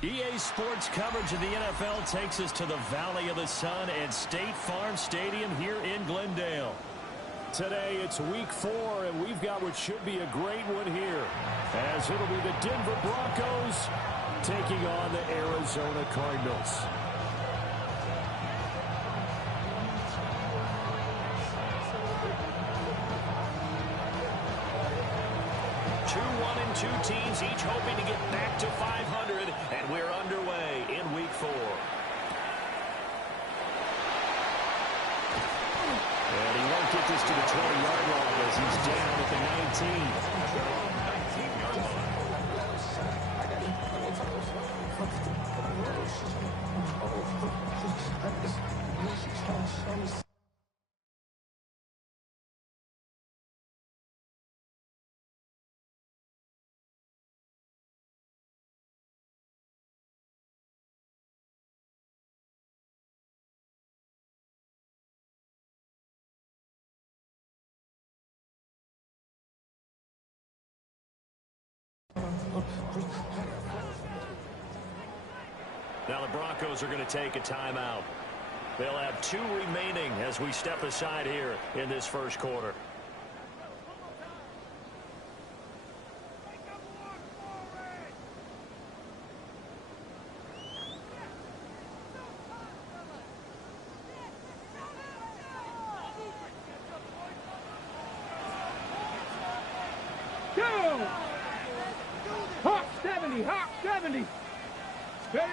EA Sports coverage of the NFL takes us to the Valley of the Sun and State Farm Stadium here in Glendale. Today it's week 4, and we've got what should be a great one here, as it'll be the Denver Broncos taking on the Arizona Cardinals. Two teams each hoping to get back to 500, and we're underway in week 4. And he won't get this to the 20-yard line as he's down at the 19. Now the Broncos are going to take a timeout. They'll have 2 remaining as we step aside here in this first quarter. Go! Hawk 70, Hawk 70. Ready?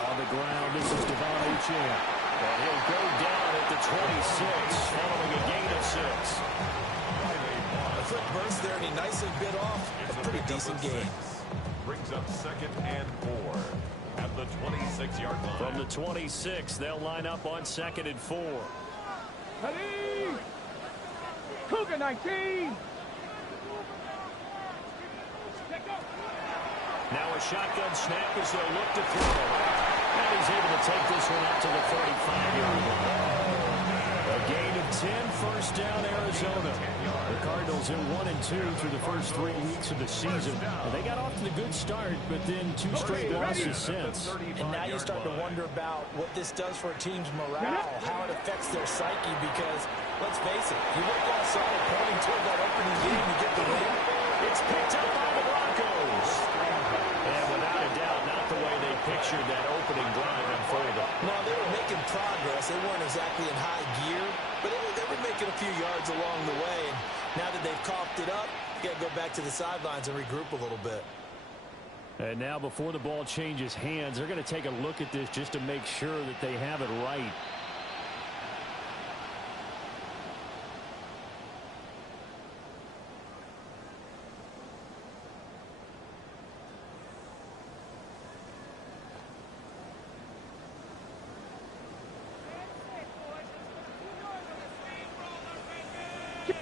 On the ground, this is Devon Achane. And he'll go down at the 26 following a gain of 6. A quick burst there, and he nicely bit off a pretty decent gain. Brings up 2nd and 4 at the 26-yard line. From the 26, they'll line up on 2nd and 4. Ready? Cougar 19. Now a shotgun snap as they'll look to throw. And he's able to take this one up to the 35-yard line. A gain of 10, first down, Arizona. The Cardinals in 1-2 through the first 3 weeks of the season. They got off to the good start, but then 2 straight losses since. And now you start to wonder about what this does for a team's morale, how it affects their psyche, because, let's face it, you look all solid pointing toward that opening game to get the win. It's picked up by the Broncos. And without a doubt, not the way they pictured that opening drive unfolded. No, they were making progress. They weren't exactly in high gear, but they were making a few yards along the way. And now that they've coughed it up, you got to go back to the sidelines and regroup a little bit. And now before the ball changes hands, they're going to take a look at this just to make sure that they have it right.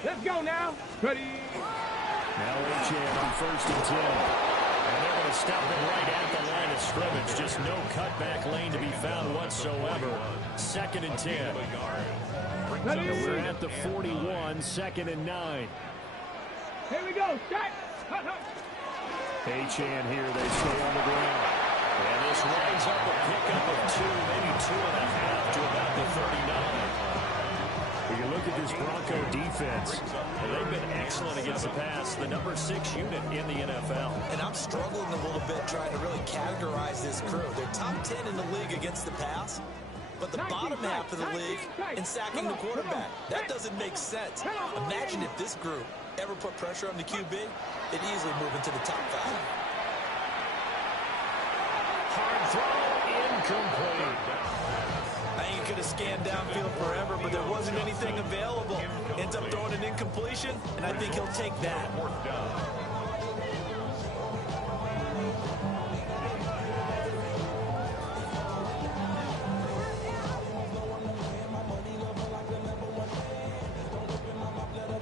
Let's go now. Ready? Now Achane on 1st and 10. And they're going to stop him right at the line of scrimmage. Just no cutback lane to be found whatsoever. 2nd and 10. Ready? And we're at the 41, 2nd and 9. Here we go. Start. Achane here. They stay on the ground. And this winds up a pickup of 2, maybe 2.5 to about the 39. When you look at this Bronco defense, they've been excellent against the pass, the number 6 unit in the NFL. And I'm struggling a little bit trying to really categorize this crew. They're top 10 in the league against the pass, but the bottom half of the league in sacking the quarterback. That doesn't make sense. Imagine if this group ever put pressure on the QB, they'd easily move into the top 5. Hard throw, incomplete. I think he could have scanned downfield forever, but there wasn't anything available. Ends up throwing an incompletion, and I think he'll take that.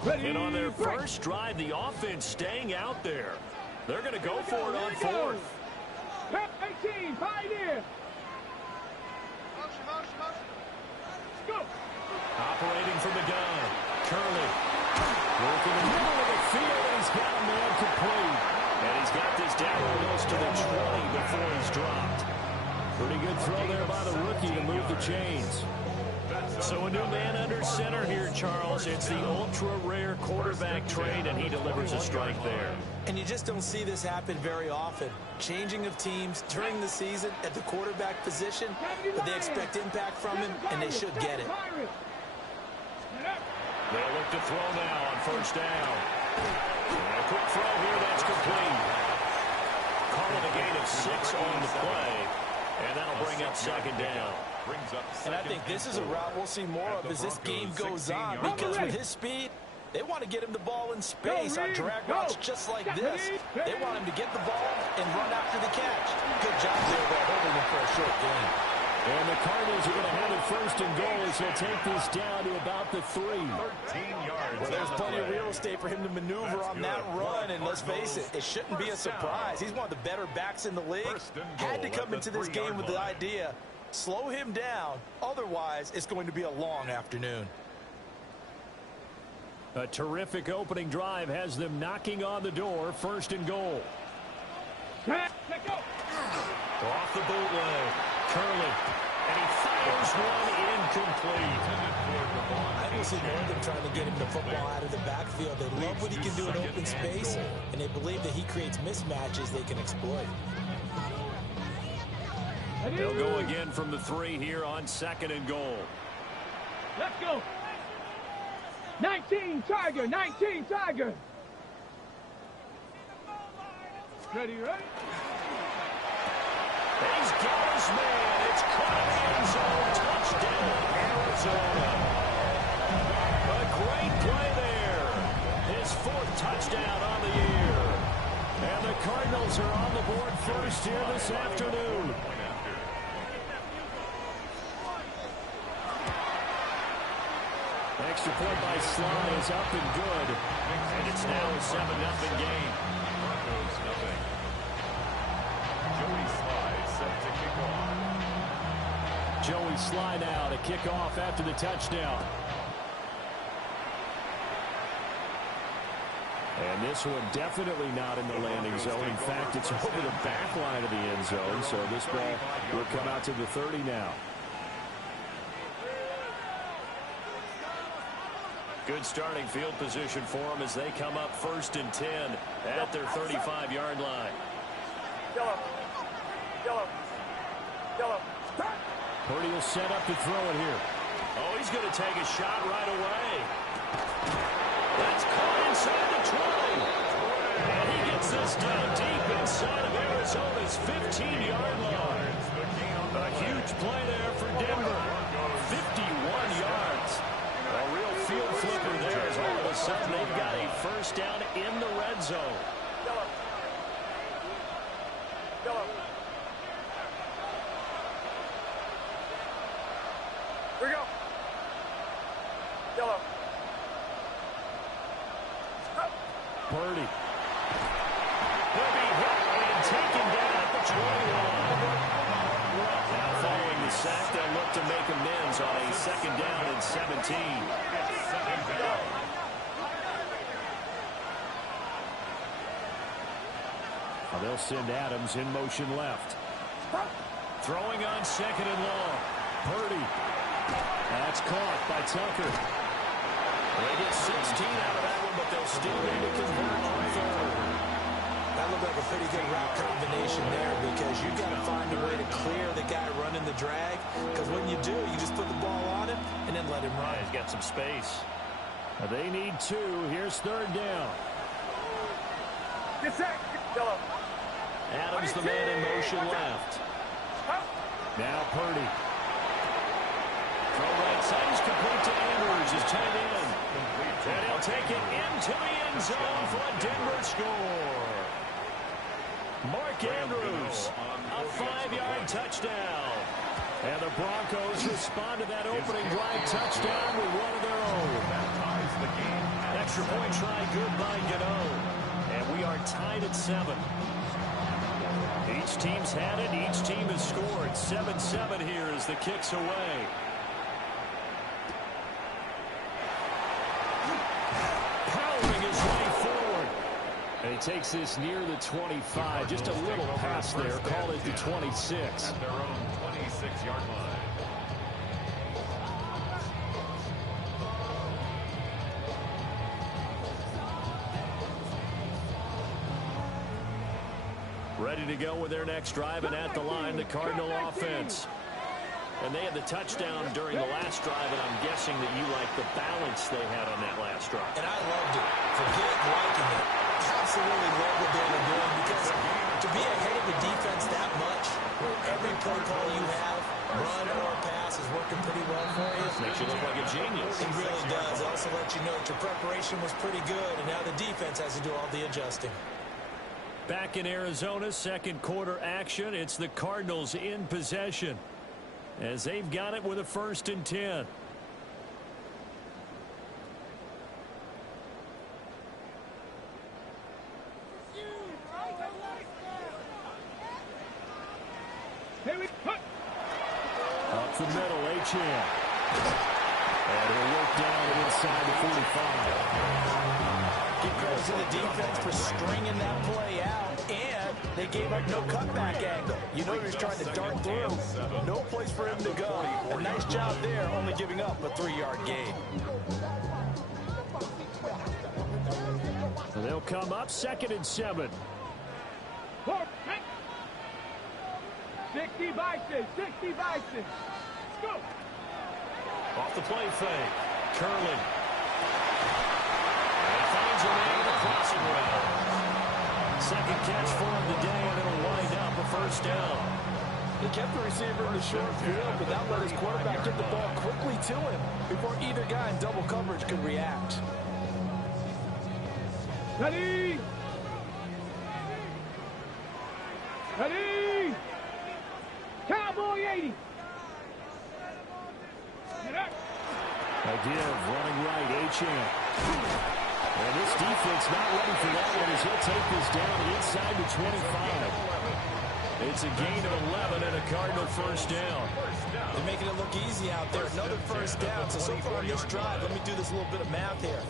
And on their first drive, the offense staying out there. They're going to go for it on 4th. 18, pioneer. Go. Operating from the gun. Curley. Working in the middle of the field, and he's got a man complete. And he's got this down almost to the 20 before he's dropped. Pretty good throw there by the rookie to move the chains. So a new man under center here, Charles. It's the ultra-rare quarterback trade, and he delivers a strike there. And you just don't see this happen very often. Changing of teams during the season at the quarterback position, but they expect impact from him, and they should get it. They'll look to throw now on first down. And a quick throw here, that's complete. Call it a gain of 6 on the play, and that'll bring up second down. And I think this is a route we'll see more of as this game goes on, because with his speed, they want to get him the ball in space on drag routes just like this. They want him to get the ball and run after the catch. Good job there by holding him for a short gain. And the Cardinals are going to have it first and goal as they'll take this down to about the 3. 13 yards. Well, there's plenty of real estate for him to maneuver on that run, and let's face it, it shouldn't be a surprise. He's one of the better backs in the league. Had to come into this game with the idea, slow him down, otherwise it's going to be a long afternoon. A terrific opening drive has them knocking on the door, first and goal. Let go. Off the bootleg, Curley, and he fires one incomplete. I don't see more of them trying to get him the football out of the backfield. They love what he can do in open space, and they believe that he creates mismatches they can exploit. They'll go again from the 3 here on second and goal. Let's go. 19 Tiger, 19 Tiger. Ready? He's got his man. It's caught in the end zone. Touchdown, Arizona. A great play there. His 4th touchdown on the year. And the Cardinals are on the board first here this afternoon. Extra point by Sly is up and good. And it's now a 7-0 game. Broncos nothing. Joey Sly set to kick off. Joey Sly now to kick off after the touchdown. And this one definitely not in the landing zone. In fact, it's over the back line of the end zone. So this ball will come out to the 30 now. Good starting field position for them as they come up first and 10 at their 35-yard line. Purdy will set up to throw it here. Oh, he's going to take a shot right away. That's caught inside the 20. And he gets this down deep inside of Arizona's 15-yard line. A huge play there for Denver. 51 yards. A real field flipper there as all of a sudden they've got a first down in the red zone. Here we go. Yellow. Purdy. He'll be hit and taken down at the 21. Now following the sack, they'll look to make amends on a second down and 17. Now they'll send Adams in motion left. Throwing on second and long. Purdy. That's caught by Tucker. They get 16 out of that one, but they'll still need to convert on third. That looked like a pretty good route combination there, because you've got to find a way to clear the guy running the drag, because when you do, you just put the ball on him and then let him run. He's got some space. They need 2. Here's third down. Get set. Yellow. Adams, the man in motion left. Now Purdy. Throw right side is complete to Andrews, his tight end. And he'll take it into the end zone for a Denver score. Mark Andrews, a 5-yard touchdown. And the Broncos respond to that opening drive touchdown with one of their own. Extra point try good by Gano. And we are tied at 7. Each team's had it. Each team has scored. 7-7 here as the kick's away. Powering his way forward. And He takes this near the 25. Just a little pass there. Call it the 26. At their own 26-yard line. Ready to go with their next drive, and at the line, the Cardinal offense. And they had the touchdown during the last drive, and I'm guessing that you like the balance they had on that last drive. And I loved it. Forget liking it. Absolutely love what they were doing, because to be ahead of the defense that much, where every play call you have, run or pass, is working pretty well for you. Makes you look like a genius. It really does. It also lets you know that your preparation was pretty good, and now the defense has to do all the adjusting. Back in Arizona, second quarter action. It's the Cardinals in possession, as they've got it with a 1st and 10. Up the middle, Achane. And he'll work down inside the 45. Give credit to the defense for stringing that play out, and they gave up no cutback angle. You know he was trying to dart through. No place for him to go. A nice job there, only giving up a 3-yard gain. So they'll come up 2nd and 7. 60 Bison, 60 Bison. Let's go. Off the play fake. Curling. And finds a man in the crossing route. Second catch for him today, and it'll wind up a 1st down. He kept the receiver in the short field, but that let his quarterback get the ball quickly to him before either guy in double coverage could react. Ready. Ready. Cowboy 80. A give, running right, Achane. And this defense not ready for that one, as he'll take this down inside the 25. It's a gain of 11 and a Cardinal 1st down. They're making it look easy out there. Another 1st down. So far on this drive, let me do this little bit of math here.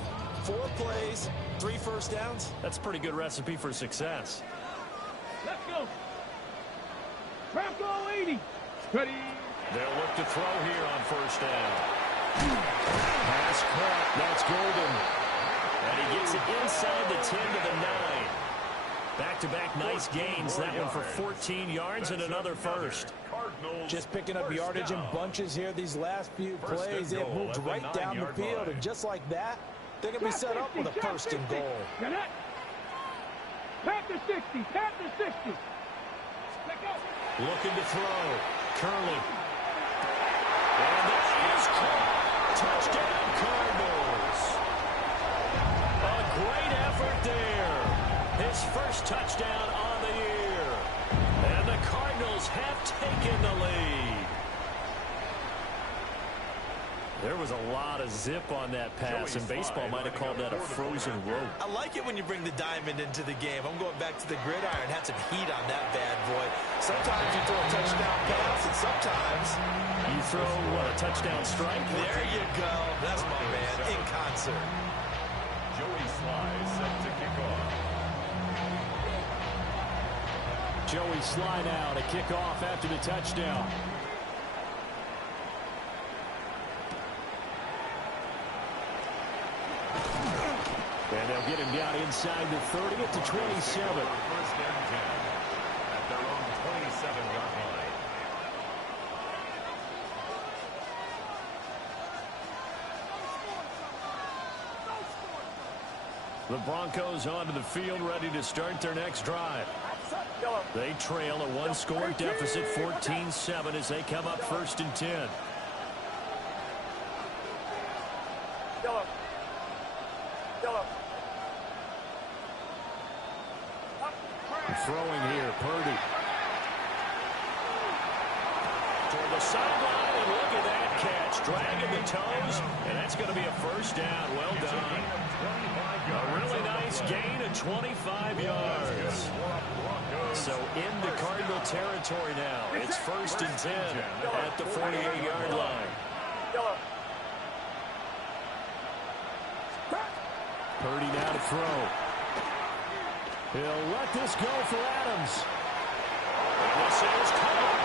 4 plays, 3 1st downs. That's a pretty good recipe for success. Let's go. Bronco 80. Ready. They'll look to throw here on 1st down. Pass caught. That's Golden. And he gets it inside the 10 to the 9. Back-to-back nice gains. That one for 14 yards and another 1st. Just picking up yardage in bunches here these last few plays. They have moved right down the field, and just like that, they're going to be set up with a 1st and goal. Tap the 60. Tap the 60. Let go. Looking to throw. Curling. And that is caught. Touchdown, Cardinals. A great effort there. His 1st touchdown on the year. And the Cardinals have taken the lead. There was a lot of zip on that pass, and baseball might have called that a frozen rope. I like it when you bring the diamond into the game. I'm going back to the gridiron. Had some heat on that bad boy. Sometimes you throw a touchdown pass, and sometimes you throw, what, a touchdown strike? There you go. That's my man, in concert. Joey Sly set to kick off. Joey Sly now to kick off after the touchdown. And they'll get him down inside the 30 at the 27. 1st and 10 at their own 27-yard line. The Broncos onto the field, ready to start their next drive. They trail a 1-score deficit, 14-7, as they come up 1st and 10. Throwing here, Purdy. Toward the sideline, and look at that catch. Dragging the toes, and that's going to be a 1st down. Well done. A really nice gain of 25 yards. So into Cardinal territory now. It's 1st and 10 at the 48-yard line. Purdy now to throw. He'll let this go for Adams. This is caught.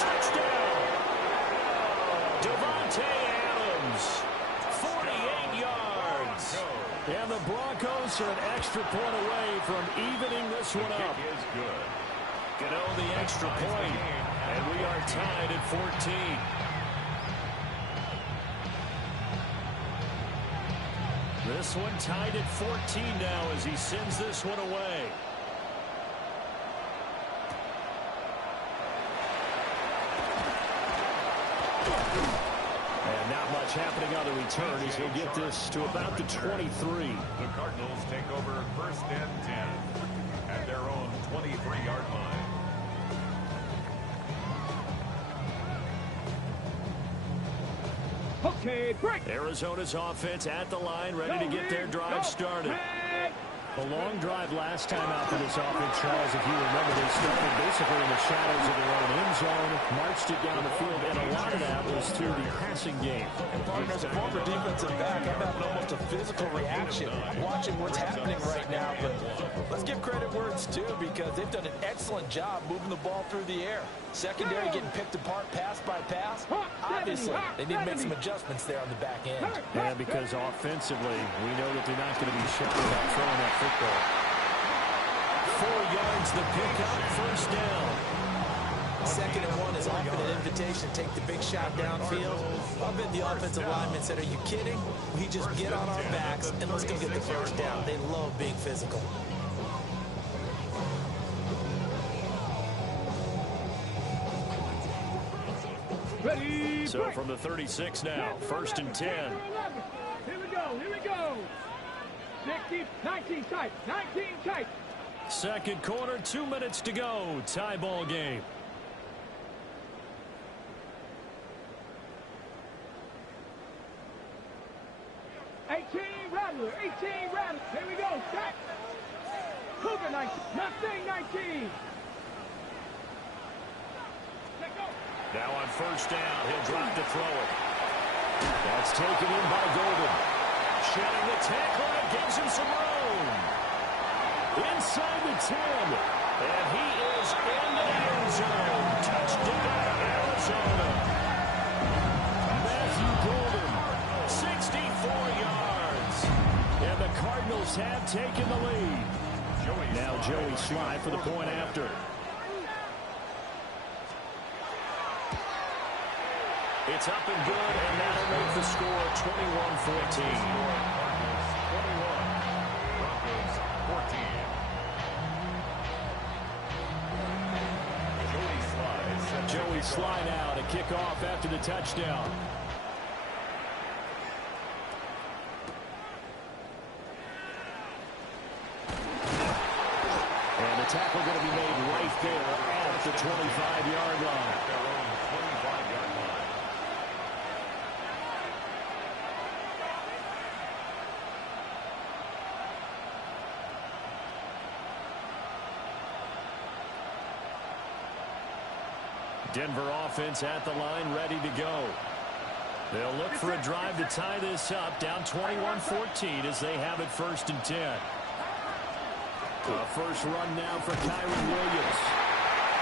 Touchdown. Devontae Adams. 48 yards. And the Broncos are an extra point away from evening this one up. Kick is good. Get on the extra point, and we are tied at 14. This one tied at 14 now as he sends this one away. And not much happening on the return as he'll get this to about the 23. The Cardinals take over 1st and 10 at their own 23-yard line. Okay, break. Arizona's offense at the line, ready to get their drive started. A long drive last time out for this offense, Charles. If you remember, they started basically in the shadows of their own end zone, marched it down the field, and a lot of that was through the passing game. And partners, a former defensive back, I'm having almost a physical reaction watching what's happening right now. But let's give credit where it's due because they've done an excellent job moving the ball through the air. Secondary getting picked apart pass by pass. Obviously, they need to make some adjustments there on the back end. Yeah, because offensively, we know that they're not going to be shy about throwing that football. 4 yards the pickup, 1st down. 2nd and 1 is often an invitation to take the big shot downfield. I bet the offensive lineman said, are you kidding? We just get on our backs and let's go get the 1st down. They love being physical. Ready, So from the 36 now, 1st and 10. Here we go, here we go. 60, 19 tight, 19 tight. Second quarter, 2 minutes to go. Tie ball game. Rattler, 18 Rattler. Here we go, set. Cougar 19, Mustang 19. Let go. Now on 1st down, he'll drop to throw it. That's taken in by Golden. Shedding the tackle, and it gives him some room. Inside the 10. And he is in the end zone. Touchdown, Arizona. Matthew Golden, 64 yards. And the Cardinals have taken the lead. Now Joey Sly for the point after. It's up and good, and that'll make the score 21-14. Broncos 14. Joey Sly now to kick off after the touchdown. And the tackle going to be made right there at the 25-yard line. Their own 25-yard line. Denver offense at the line, ready to go. They'll look for a drive to tie this up, down 21-14 as they have it 1st and 10. A first run now for Kyron Williams.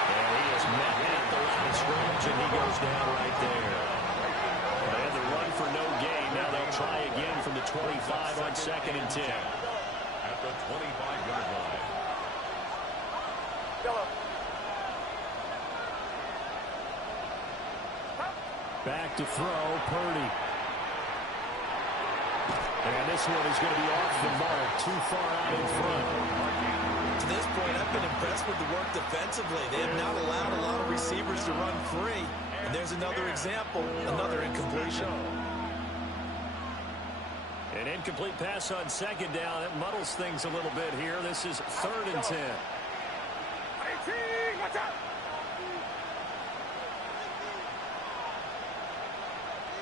And he is met at the line of scrimmage, and he goes down right there. They had the run for no gain. Now they'll try again from the 25 on 2nd and 10. At the 25-yard line. Back to throw, Purdy. And this one is going to be off the mark, too far out in front. To this point, I've been impressed with the work defensively. They have not allowed a lot of receivers to run free. And there's another example, another incompletion. An incomplete pass on 2nd down. It muddles things a little bit here. This is 3rd and 10. Watch out.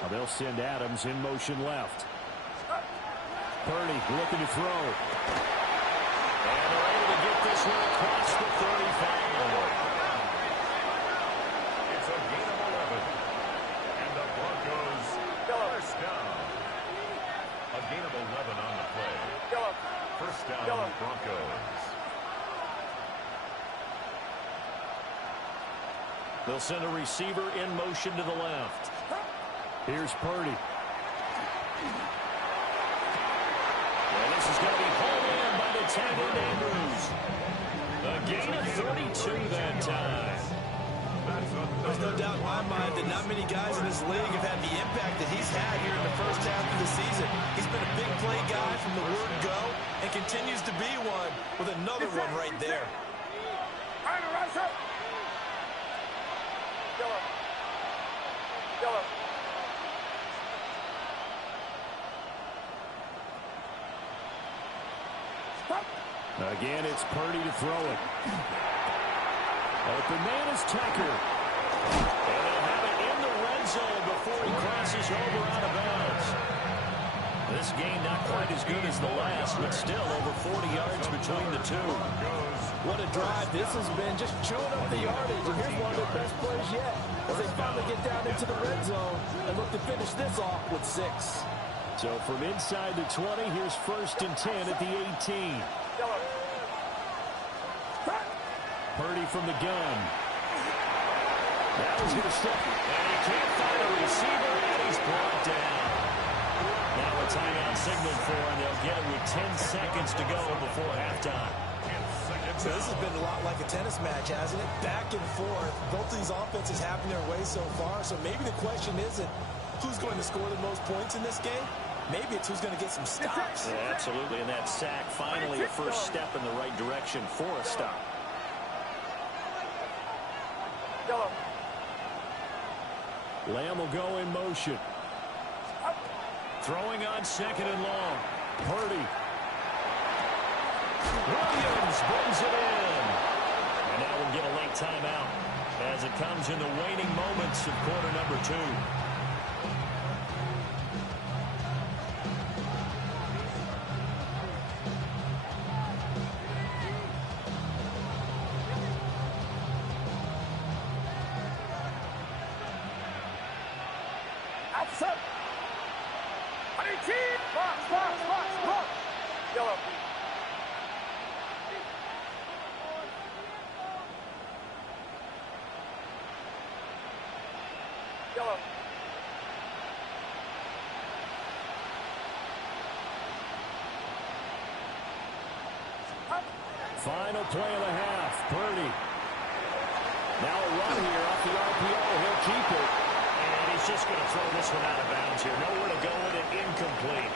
Now they'll send Adams in motion left. Purdy looking to throw. And they're able to get this one across the 35. It's a gain of 11. And the Broncos first down. A gain of 11 on the play. First down, Broncos. They'll send a receiver in motion to the left. Here's Purdy. And this is going to be hauled in by the tight end Andrews. A gain of 32 that time. There's no doubt in my mind that not many guys in this league have had the impact that he's had here in the first half of the season. He's been a big play guy from the word go and continues to be one with another one right there. Again, it's Purdy to throw it. Open man is Tucker. And they'll have it in the red zone before he crosses over out of bounds. This game not quite as good as the last, but still over 40 yards between the two. What a drive this has been, just chewing up the yardage. And here's one of their best plays yet, as they finally get down into the red zone and look to finish this off with 6. So from inside the 20, here's 1st and 10 at the 18. Purdy from the gun. That was going to step. And he can't find a receiver, and he's brought down. Now a timeout signaled for, and they'll get it with 10 seconds to go before halftime. So this has been a lot like a tennis match, hasn't it? Back and forth. Both of these offenses having their way so far. So maybe the question isn't who's going to score the most points in this game. Maybe it's who's going to get some stops. Yeah, absolutely. And that sack, finally a first step in the right direction for a stop. Lamb will go in motion. Throwing on 2nd and long. Purdy. Williams brings it in. And now we'll get a late timeout as it comes in the waning moments of quarter number 2. Final play of the half. Purdy. Now a run here off the RPO. He'll keep it. And he's just going to throw this one out of bounds here. Nowhere to go with it. Incomplete.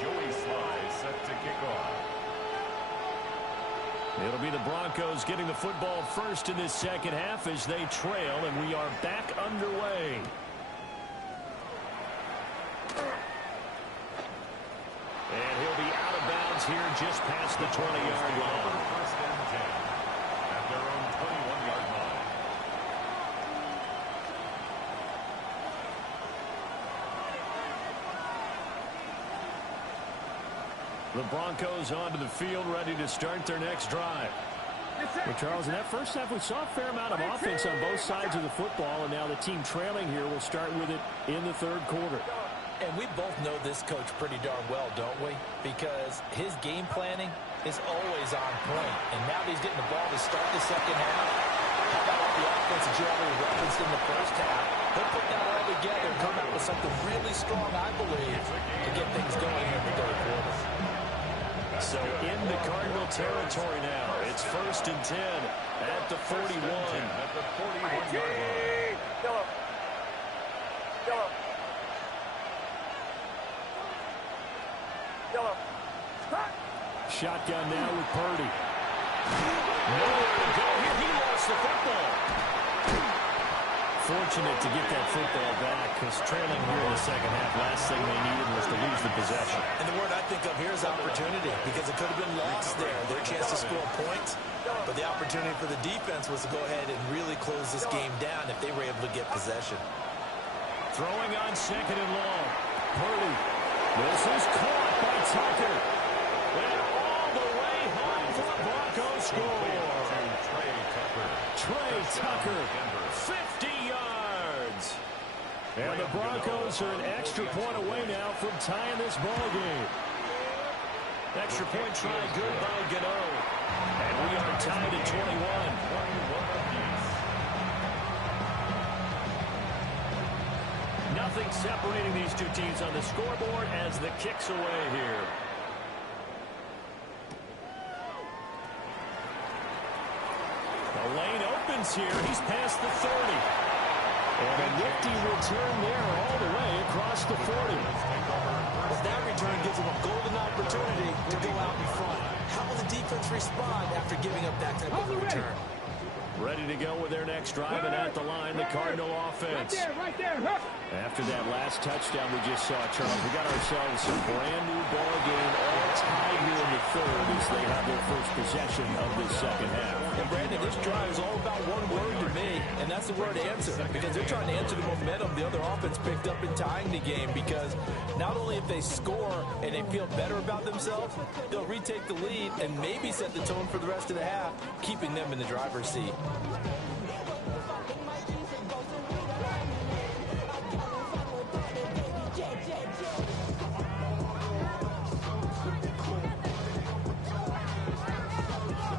Joey Sly set to kick off. It'll be the Broncos getting the football first in this second half as they trail, and we are back underway. And he'll be out of bounds here just past the 20-yard line. 1st and 10 at their own 21-yard line. The Broncos onto the field, ready to start their next drive. Well, Charles, in that first half, we saw a fair amount of offense on both sides of the football, and now the team trailing here will start with it in the 3rd quarter. And we both know this coach pretty darn well, don't we? Because his game planning is always on point. And now that he's getting the ball to start the second half, how about all the offense that you already referenced in the first half? He'll put that all together and come out with something really strong, I believe, to get things going in the 3rd quarter. So into Cardinal territory now. It's 1st and 10 at the 41. At the 41-yard line. Shotgun now with Purdy. Nowhere to go here. He lost the football. Fortunate to get that football back because trailing here in the second half, last thing they needed was to lose the possession. And the word I think of here is opportunity, because it could have been lost there. Their chance to score points, but the opportunity for the defense was to go ahead and really close this game down if they were able to get possession. Throwing on 2nd and long. Purdy. This is caught by Tucker. And all the way home for the Broncos score. Trey Tucker, 50 yards. And the Broncos are an extra point away now from tying this ball game. Extra point try good by Gano. And we are tied at 21. Nothing separating these two teams on the scoreboard as the kick's away here. The lane opens here. He's past the 30. And a nifty return there all the way across the 40. Well, that return gives them a golden opportunity to go out in front. How will the defense respond after giving up that type of a return? Ready to go with their next drive, and at the line, the Cardinal offense. Right there. After that last touchdown we just saw, Charles, we got ourselves a brand new ball game, all tied here in the third as they have their first possession of this second half. And Brandon, this drive is all about one word to me, and that's the word answer, because they're trying to answer the momentum the other offense picked up in tying the game, because not only if they score and they feel better about themselves, they'll retake the lead and maybe set the tone for the rest of the half, keeping them in the driver's seat.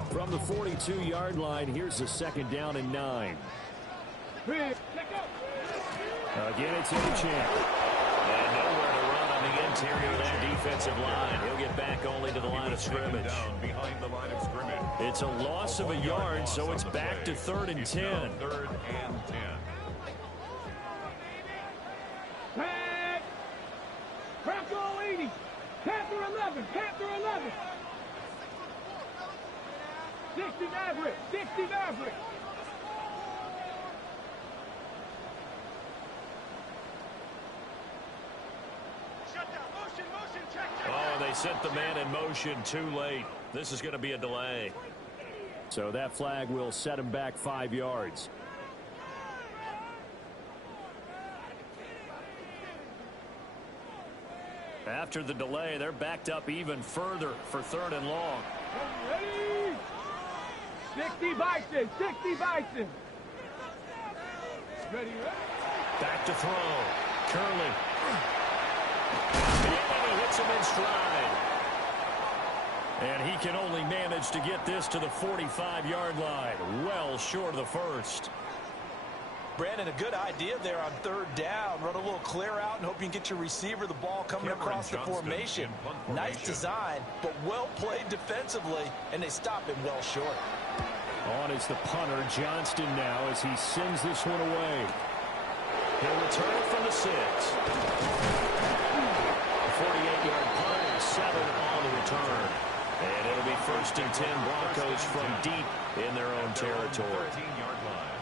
From the 42-yard line, here's a second down and 9. Again, it's Champ. And nowhere to run on the interior of that defensive line. He'll get back only to the line of scrimmage. Behind the line of scrimmage. It's a loss of a yard, so it's back to 3rd and 10. 3rd and 10. Pass. Panther 80. Panther 11. Panther 11. 60 Maverick. 60 Maverick. Oh, they sent the man in motion too late. This is going to be a delay. So that flag will set him back 5 yards. After the delay, they're backed up even further for 3rd and long. Ready? 60 Bison. 60 Bison. Ready? Back to throw. Curley. And he hits him in stride. And he can only manage to get this to the 45-yard line. Well short of the first. Brandon, a good idea there on 3rd down. Run a little clear out and hope you can get your receiver the ball coming across the formation. Nice design, but well played defensively, and they stop him well short. On is the punter, Johnston, now as he sends this one away. He'll return it from the 6. 48-yard punt and 7 on the return. And it'll be 1st and 10 Broncos from deep in their own territory. 13-yard line.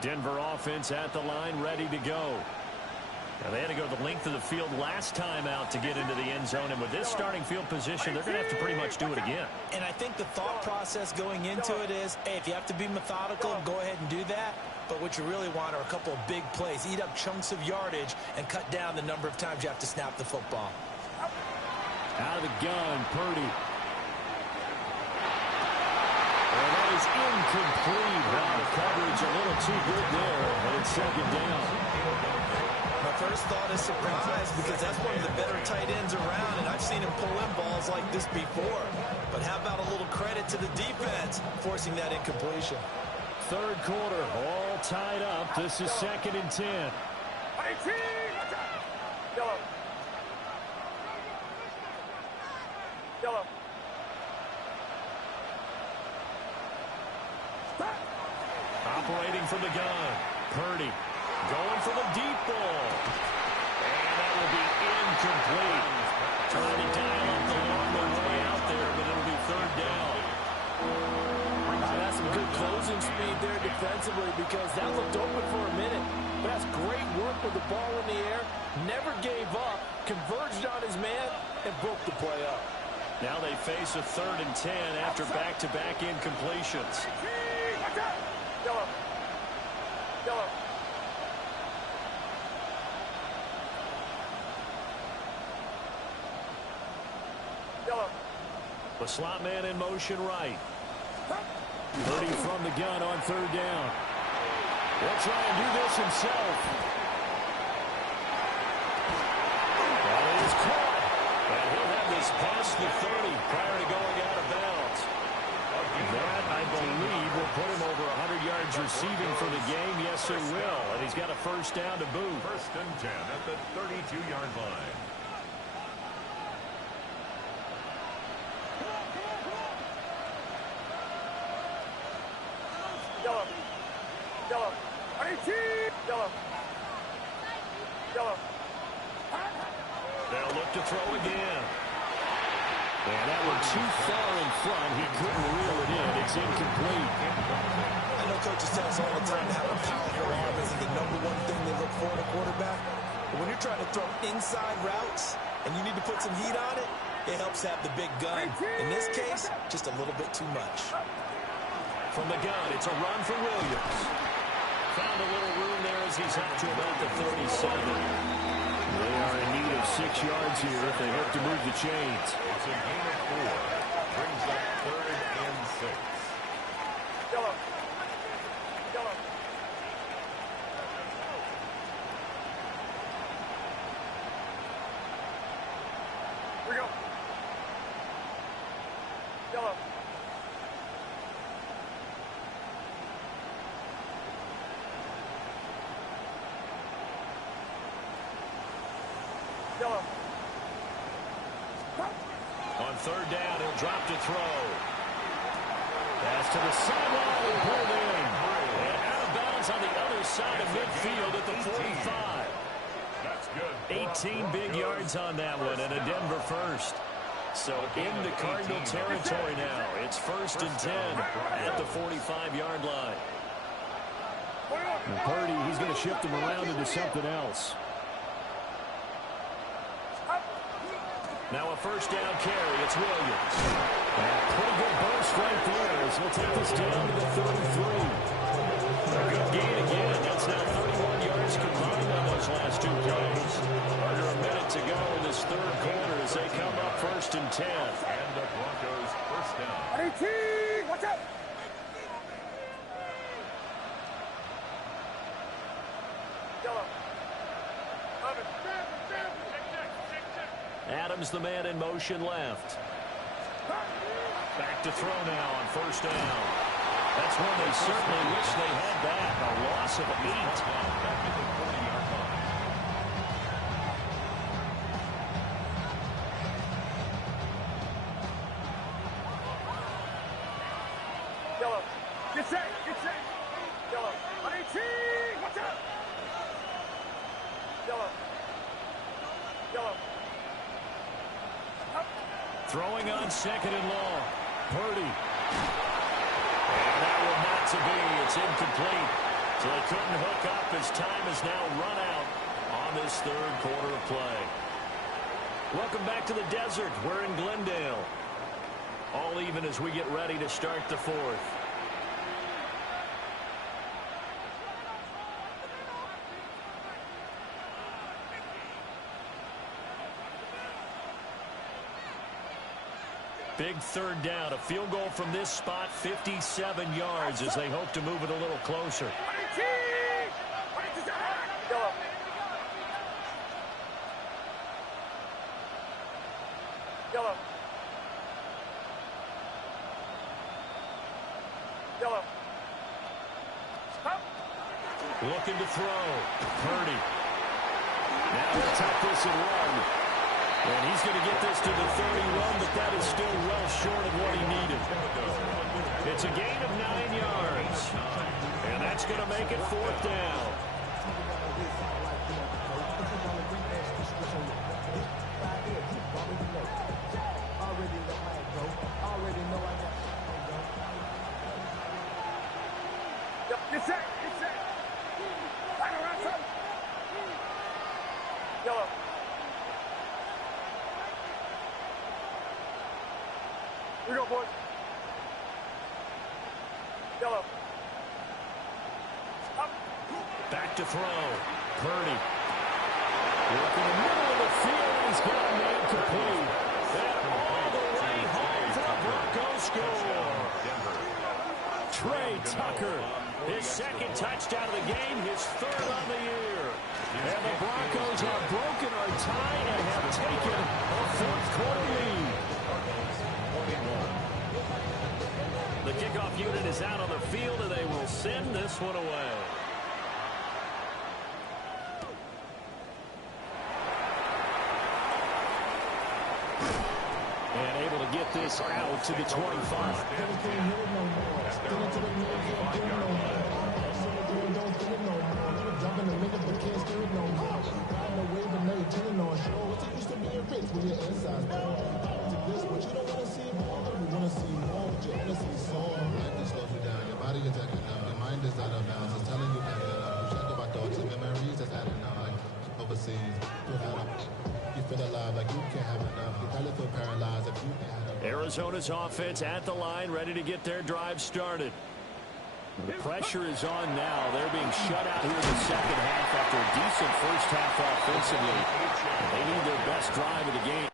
Denver offense at the line, ready to go. Now they had to go the length of the field last time out to get into the end zone, and with this starting field position, they're going to have to pretty much do it again. And I think the thought process going into it is, hey, if you have to be methodical, go ahead and do that. But what you really want are a couple of big plays. Eat up chunks of yardage and cut down the number of times you have to snap the football. Out of the gun, Purdy. And that is incomplete. Wow, the coverage a little too good there, and it's 2nd down. My first thought is surprise, because that's one of the better tight ends around, and I've seen him pull in balls like this before. But how about a little credit to the defense forcing that incompletion? 3rd quarter, all tied up. This is 2nd and 10. Yellow. Operating from the gun, Purdy going for the deep ball. And that will be incomplete. Trying to dial up the long way out there, but it'll be 3rd down. That's some good closing speed there defensively, because that looked open for a minute. But that's great work with the ball in the air. Never gave up, converged on his man, and broke the play up. Now they face a 3rd and 10 after back-to-back incompletions. Yellow. Yellow. Yellow. The slot man in motion right. Purdy from the gun on third down. He'll try and do this himself. That is caught. And he'll have this past the 30 prior to going out of bounds. That, I believe, will put him over 100 yards receiving for the game. Yes, it will. And he's got a first down to boot. First and 10 at the 32-yard line. Yellow. 18. Yellow. They'll look to throw again. And that one too far in front. He couldn't reel it in. It's incomplete. I know coaches tell us all the time how a powerful arm isn't the #1 thing they look for in a quarterback. But when you're trying to throw inside routes and you need to put some heat on it, it helps have the big gun. In this case, just a little bit too much. From the gun, it's a run for Williams. Found a little room there as he's up to about the 37. They are in need of 6 yards here if they hope to move the chains. It's a gain of 4. Brings up 3rd and 6. Yellow. Here we go. Yellow. Yellow. On third down, he'll drop to throw. Pass to the sideline and pulled in. And out of bounds on the other side of midfield at the 45. That's good. 18 big yards on that one and a Denver first. So into Cardinal territory now. It's 1st and 10 at the 45-yard line. And Purdy, he's going to shift him around into something else. Now a first down carry. It's Williams. Pretty good burst right there as he'll take this down to the 33. A good gain again. That's now 31 yards combined on those last 2 plays. Under a minute to go in this third quarter as they come up 1st and 10. And the Broncos first down. 18. Watch out. Yellow. Adams, the man in motion left. Back to throw now on first down. That's one they certainly wish they had back. A loss of 8. Back at the 40-yard line. Yellow. Get set. Yellow. 18. Watch out. Yellow. Throwing on 2nd and long. Purdy. And that one not to be. It's incomplete. So they couldn't hook up as time has now run out on this third quarter of play. Welcome back to the desert. We're in Glendale. All even as we get ready to start the 4th. Big third down. A field goal from this spot, 57 yards as they hope to move it a little closer. Yellow. Yellow. Yellow. Looking to throw. Purdy. Now he'll tuck this and run. And he's going to get this to the 31, but that is still well short of what he needed. It's a gain of 9 yards. And that's going to make it 4th down. Get set. Yellow. We go, boys. Yellow. Up. Back to throw. Purdy. Working the middle of the field. He's got a man complete. And all the way home for a Broncos score. Trey Tucker, his second touchdown of the game, his third on the year. And the Broncos have broken our tie and have taken a fourth-quarter lead. The kickoff unit is out on the field, and they will send this one away. And able to get this out to the 25. Arizona's offense at the line, ready to get their drive started. The pressure is on now. They're being shut out here in the second half after a decent first half offensively. They need their best drive of the game.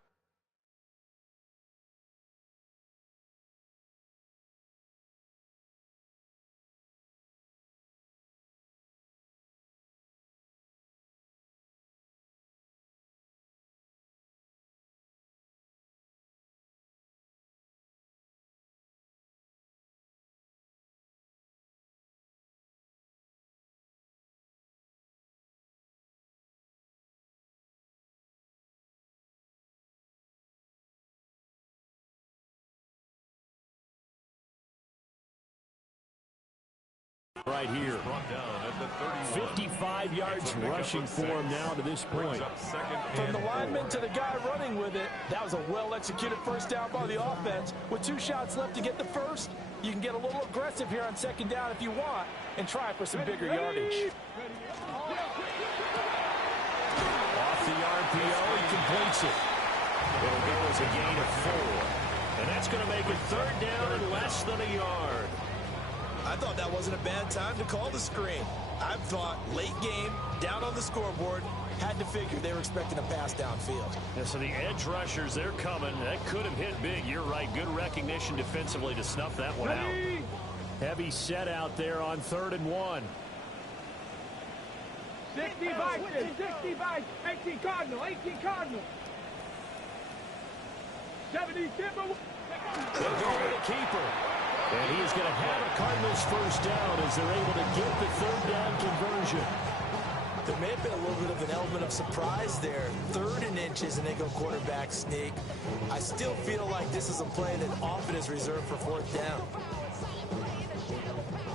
Right here. 55 yards rushing for him now to this point. From the lineman to the guy running with it, that was a well-executed first down by the offense. With 2 shots left to get the first, you can get a little aggressive here on second down if you want and try for some bigger yardage. Off the RPO, he completes it. It'll go as a gain of 4. And that's going to make it third down and less than a yard. I thought that wasn't a bad time to call the screen. I thought late game, down on the scoreboard, had to figure they were expecting a pass downfield. Yeah, so the edge rushers, they're coming. That could have hit big. You're right. Good recognition defensively to snuff that one out. Heavy set out there on 3rd and 1. 65, 18 Cardinal, 18 Cardinal. 70 Timber. They'll go with a keeper. And he is going to have a Cardinals first down as they're able to get the third down conversion. There may have been a little bit of an element of surprise there. 3rd and inches and they go quarterback sneak. I still feel like this is a play that often is reserved for 4th down.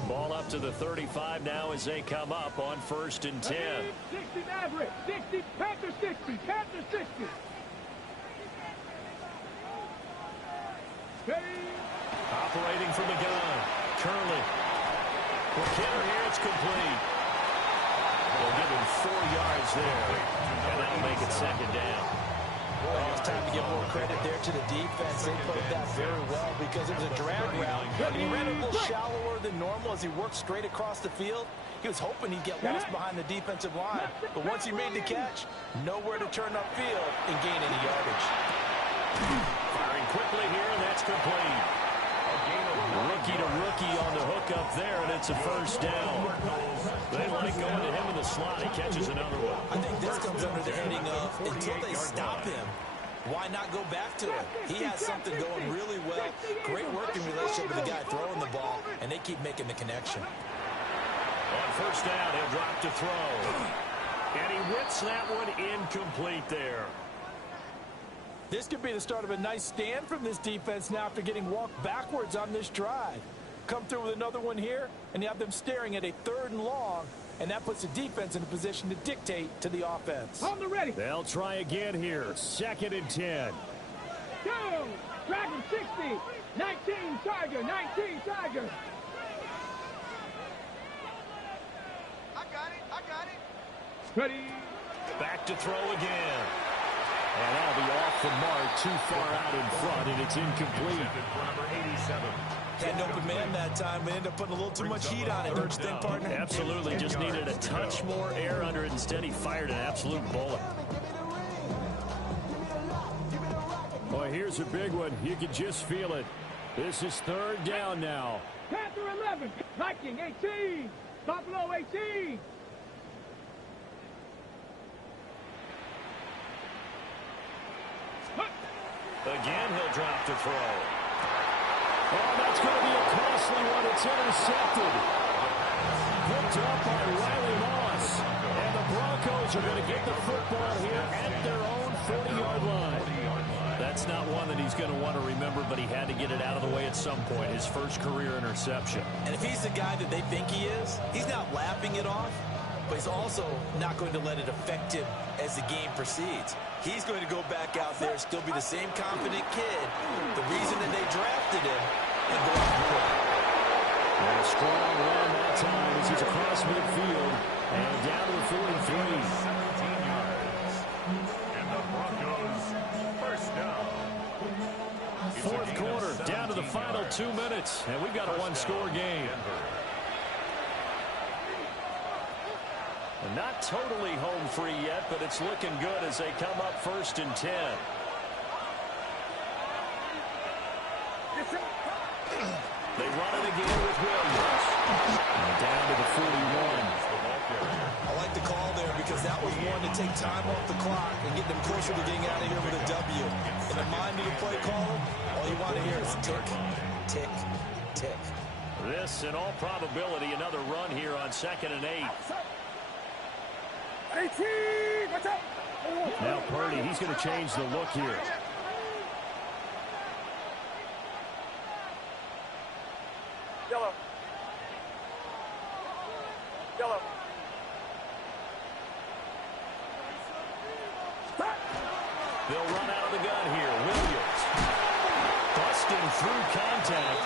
Ball up to the 35 now as they come up on 1st and 10. 60 Maverick, 60, Panther 60, Panther 60. Operating from the gun. Curley. For Kenner here, it's complete. They'll give him 4 yards there. And that'll make it second down. Well, it's time to give more credit there to the defense. They played that very well because it was a drag route. And he ran a little shallower than normal as he worked straight across the field. He was hoping he'd get lost behind the defensive line. But once he made the catch, nowhere to turn upfield and gain any yardage. Firing quickly here, and that's complete. Rookie to rookie on the hook up there, and it's a first down. They like going to him in the slot. He catches another one. I think this comes under the heading of until they stop him, why not go back to it? He has something going really well. Great working relationship with the guy throwing the ball, and they keep making the connection. On first down, he'll drop to throw. And he whips that one incomplete there. This could be the start of a nice stand from this defense now after getting walked backwards on this drive. Come through with another one here, and you have them staring at a 3rd and long, and that puts the defense in a position to dictate to the offense. On the ready. They'll try again here. 2nd and 10. Go! Dragon 60, 19 Tiger, 19 Tiger. I got it. Ready. Back to throw again. And that'll be off the mark, too far out in front, and it's incomplete. Had an open man that time, but ended up putting a little too much heat on it, don't you think, partner? Absolutely, just needed a touch more air under it. Instead, he fired an absolute bullet. Boy, here's a big one. You can just feel it. This is 3rd down now. Panther 11. 11. Viking 18. Buffalo 18. Again, he'll drop to throw. Oh, that's going to be a costly one. It's intercepted. Picked up by Riley Moss. And the Broncos are going to get the football here at their own 40-yard line. That's not one that he's going to want to remember, but he had to get it out of the way at some point. His first career interception. And if he's the guy that they think he is, he's not laughing it off, but he's also not going to let it affect him as the game proceeds. He's going to go back out there, still be the same confident kid, the reason that they drafted him, and go out and play. And a strong run that time as he's across midfield and down to the 43. 17 yards. And the Broncos first down. Fourth quarter, down to the final 2 minutes, and we've got a one-score game. Not totally home free yet, but it's looking good as they come up 1st and 10. They run it again with Williams. And down to the 41. I like the call there because that was one to take time off the clock and get them closer to getting out of here with a W. In the mind of the play caller, all you want to hear is tick, tick, tick. This, in all probability, another run here on 2nd and 8. 18. What's up? Now Purdy, he's going to change the look here. Yellow. Yellow. They'll run out of the gun here. Williams. Busting through contact.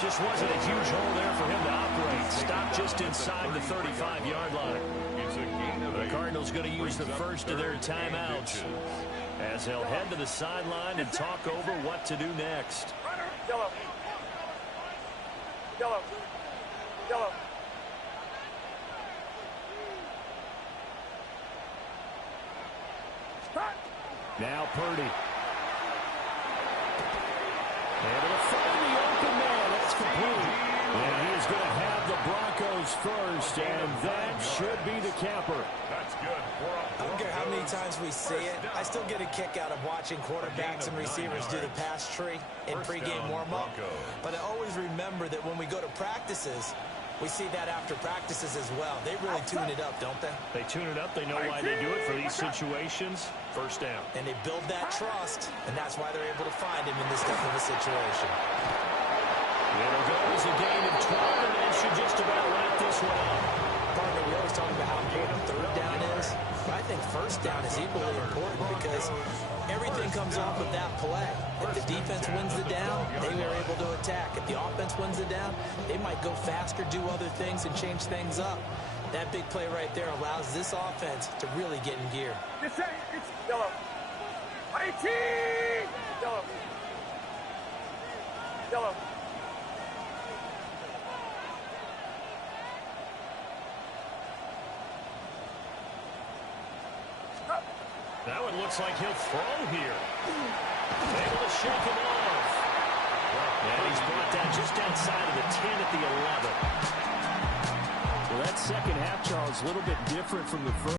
Just wasn't a huge hole there for him to operate. Stopped just inside the 35-yard line. The Cardinals going to use the first of their timeouts as they'll head to the sideline and talk over what to do next. Yellow. Yellow. Yellow. Now Purdy. Able to find the open man. That's complete. And he is going to have the Broncos first, and that should be the capper. That's good. I don't care how many times we see it. I still get a kick out of watching quarterbacks and receivers do the pass tree in pregame warm-up. But I always remember that when we go to practices, we see that after practices as well. They really tune it up, don't they? They tune it up. They know why they do it for these situations. First down. And they build that trust, and that's why they're able to find him in this type of a situation. It'll go as a gain of 12, and that should just about wrap this one up. Partner, we always talk about how important third down is, but I think first down is equally important because everything comes off of that play. If the defense wins the down, they are able to attack. If the offense wins the down, they might go faster, do other things, and change things up. That big play right there allows this offense to really get in gear. It's yellow. 18. Yellow. Yellow. That one looks like he'll throw here. Able to shake him off. And he's brought down just outside of the 10 at the 11. Well, that second half, Charles, a little bit different from the first.